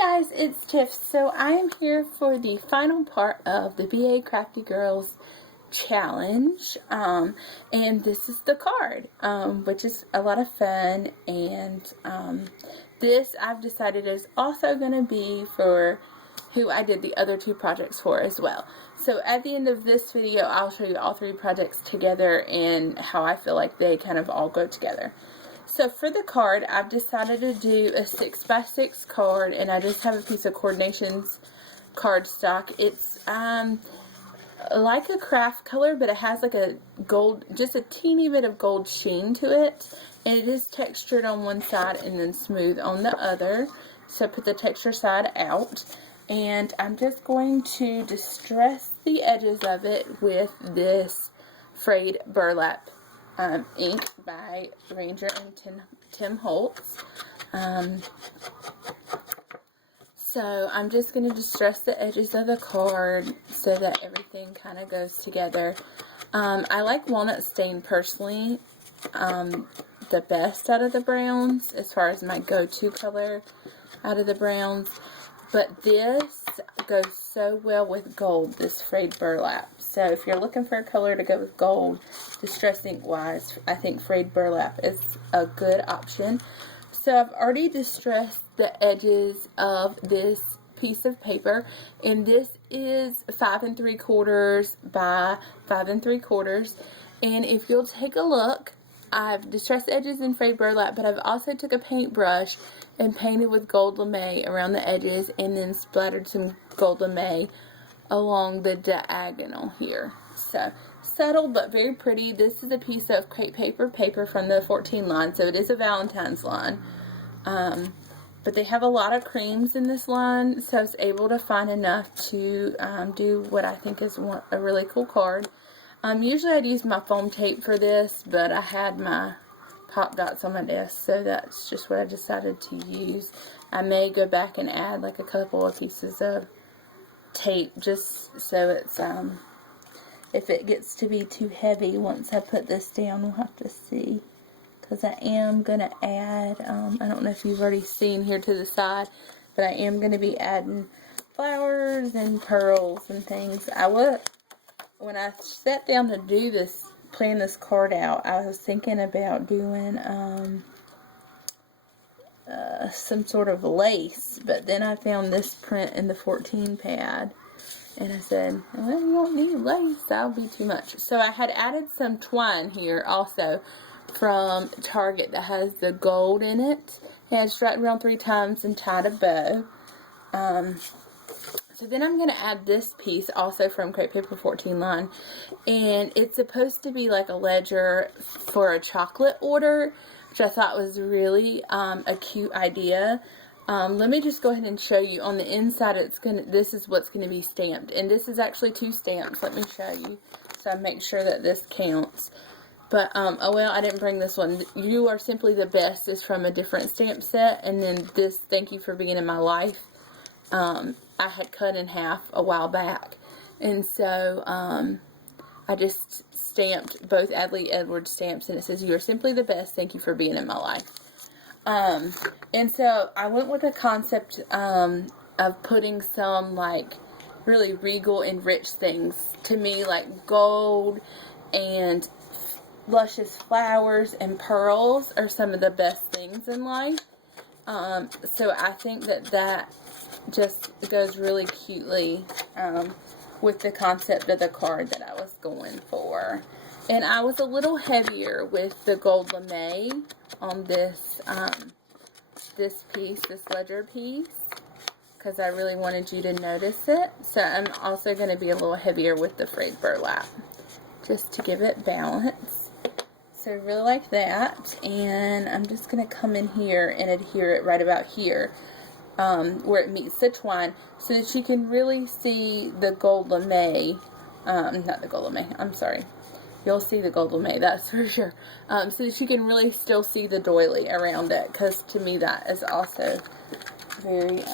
guys, it's Tiff. So I am here for the final part of the Bacraftygirls challenge, and this is the card, which is a lot of fun, and this I've decided is also going to be for who I did the other two projects for as well. So at the end of this video, I'll show you all three projects together and how I feel like they kind of all go together. So for the card, I've decided to do a 6x6 card, and I just have a piece of Coordinations cardstock. It's like a craft color, but it has like a gold, just a teeny bit of gold sheen to it, and it is textured on one side and then smooth on the other. So put the texture side out, and I'm just going to distress the edges of it with this frayed burlap ink by Ranger and Tim Holtz. So I'm just going to distress the edges of the card so that everything kind of goes together. I like walnut stain personally the best out of the browns as far as my go-to color out of the browns. But this goes so well with gold, this frayed burlap. So if you're looking for a color to go with gold, distress ink wise, I think frayed burlap is a good option. So I've already distressed the edges of this piece of paper, and this is 5 3/4 by 5 3/4. And if you'll take a look, I've distressed edges in frayed burlap, but I've also took a paintbrush and painted with gold lame around the edges, and then splattered some gold lame along the diagonal here. So subtle but very pretty. This is a piece of crepe paper from the 14 line, so it is a Valentine's line. But they have a lot of creams in this line, so I was able to find enough to do what I think is a really cool card. Usually I'd use my foam tape for this, but I had my pop dots on my desk, so that's just what I decided to use. I may go back and add like a couple of pieces of tape just so it's if it gets to be too heavy once I put this down, we'll have to see, because I am going to add I don't know if you've already seen here to the side, but I am going to be adding flowers and pearls and things. When I sat down to do this, plan this card out, I was thinking about doing some sort of lace, but then I found this print in the 14 pad, and I said, well, you won't need lace, that'll be too much. So I had added some twine here also from Target that has the gold in it. I had strapped around 3 times and tied a bow. So then I'm going to add this piece also from Crepe Paper 14 line, and it's supposed to be like a ledger for a chocolate order, which I thought was really a cute idea. Let me just go ahead and show you. On the inside, this is what's going to be stamped, and this is actually 2 stamps. Let me show you, so I make sure that this counts. But, oh well, I didn't bring this one. You Are Simply the Best is from a different stamp set, and then this, Thank You for Being in My Life, I had cut in half a while back, and so I just stamped both Adley Edwards stamps, and it says, You Are Simply the Best, Thank You for Being in My Life. And so I went with the concept of putting some like really regal and rich things. To me, like gold and luscious flowers and pearls are some of the best things in life. So I think that just goes really cutely with the concept of the card that I was going for. And I was a little heavier with the gold lame on this this ledger piece, because I really wanted you to notice it. So I'm also going to be a little heavier with the frayed burlap, just to give it balance. So I really like that, and I'm just going to come in here and adhere it right about here, where it meets the twine, so that you can really see the gold lame, not the gold lame, I'm sorry, you'll see the gold lame, that's for sure, so that you can really still see the doily around it, because to me that is also very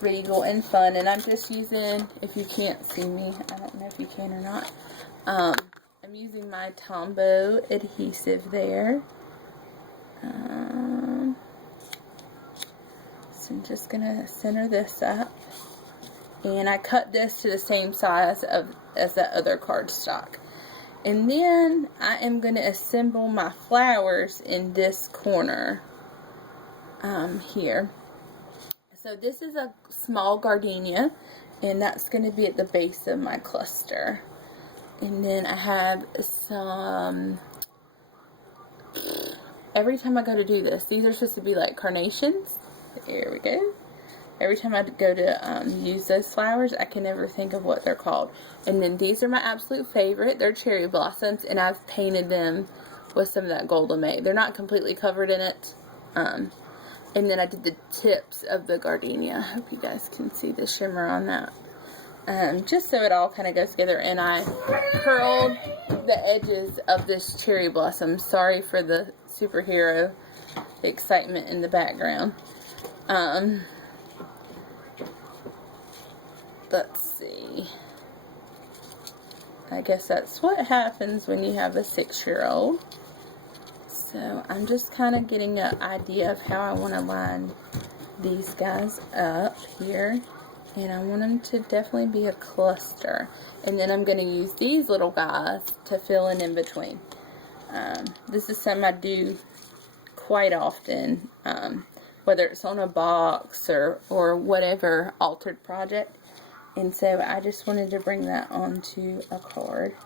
regal and fun. And I'm just using, if you can't see me, I don't know if you can or not, I'm using my Tombow adhesive there. So I'm just going to center this up. And I cut this to the same size as that other cardstock. And then I am going to assemble my flowers in this corner here. So this is a small gardenia, and that's going to be at the base of my cluster. And then I have some, every time I go to do this, these are supposed to be like carnations. There we go. Every time I go to use those flowers, I can never think of what they're called. And then these are my absolute favorite. They're cherry blossoms, and I've painted them with some of that Golda Meir. They're not completely covered in it. And then I did the tips of the gardenia. I hope you guys can see the shimmer on that. Just so it all kind of goes together. And I curled the edges of this cherry blossom. Sorry for the superhero excitement in the background. Let's see. I guess that's what happens when you have a 6-year-old. So I'm just kind of getting an idea of how I want to line these guys up here. And I want them to definitely be a cluster. And then I'm going to use these little guys to fill in between. This is something I do quite often, whether it's on a box or whatever altered project. And so I just wanted to bring that onto a card.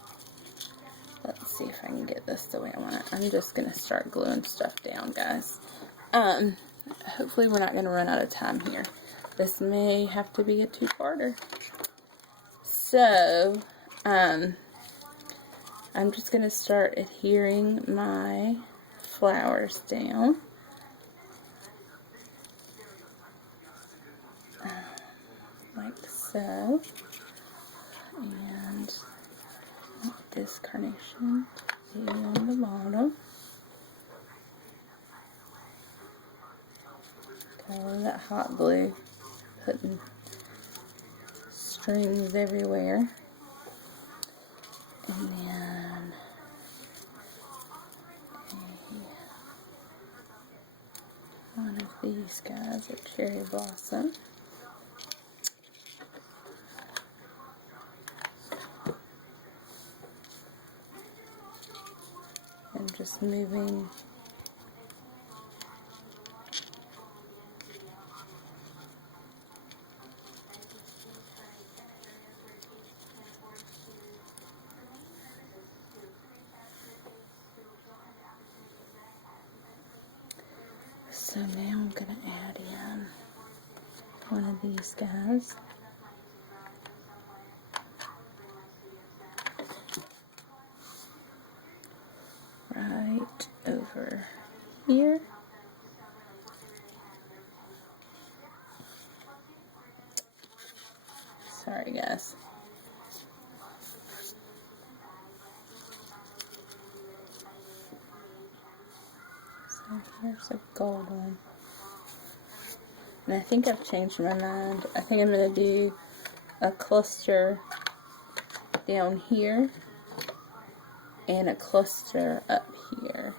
Let's see if I can get this the way I want it. I'm just going to start gluing stuff down, guys. Hopefully we're not going to run out of time here. This may have to be a 2-parter. So, I'm just going to start adhering my flowers down. Like so. And this carnation be on the bottom. Got all of that hot glue, putting strings everywhere. And then one of these guys, a cherry blossom. And just moving so now I'm going to add in one of these guys. Right over here. Sorry guys. So here's a gold one. And I think I've changed my mind. I think I'm going to do a cluster down here and a cluster up here.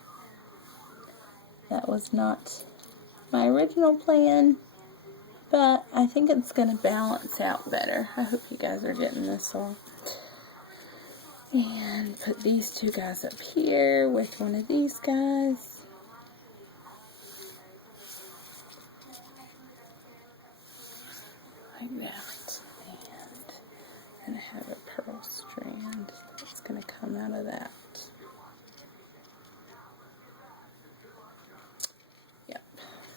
That was not my original plan, but I think it's going to balance out better. I hope you guys are getting this all. And put these 2 guys up here with one of these guys. Like that. And I have a pearl strand that's going to come out of that. Yep.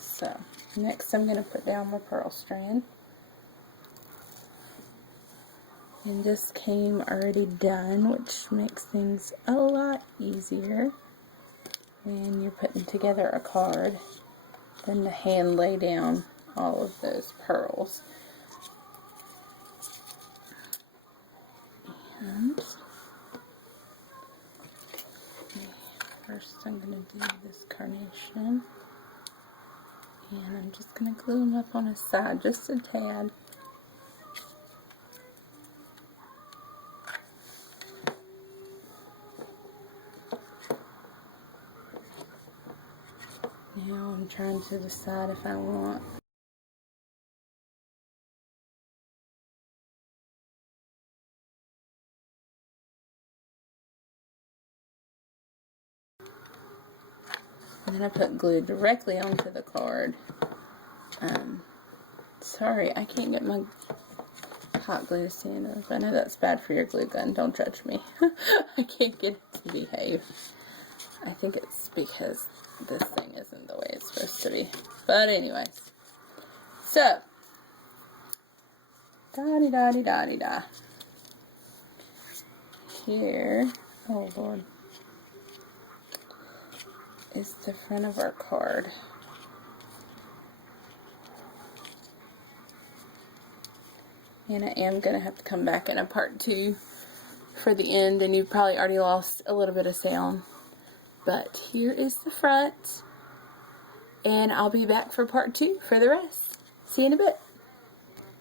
So, next I'm going to put down my pearl strand. And this came already done, which makes things a lot easier when you're putting together a card than to hand lay down all of those pearls. And first I'm going to do this carnation, and I'm just going to glue them up on a side just a tad. Now I'm trying to decide if I want And then I put glue directly onto the card. Sorry, I can't get my hot glue to stand up. I know that's bad for your glue gun. Don't judge me. I can't get it to behave. I think it's because this thing isn't the way it's supposed to be. But anyways. So. Da-di-da-di-da-di-da. Here. Oh, Lord. Is the front of our card. And I am going to have to come back in a part 2 for the end, and you've probably already lost a little bit of sound. But here is the front, and I'll be back for part 2 for the rest. See you in a bit.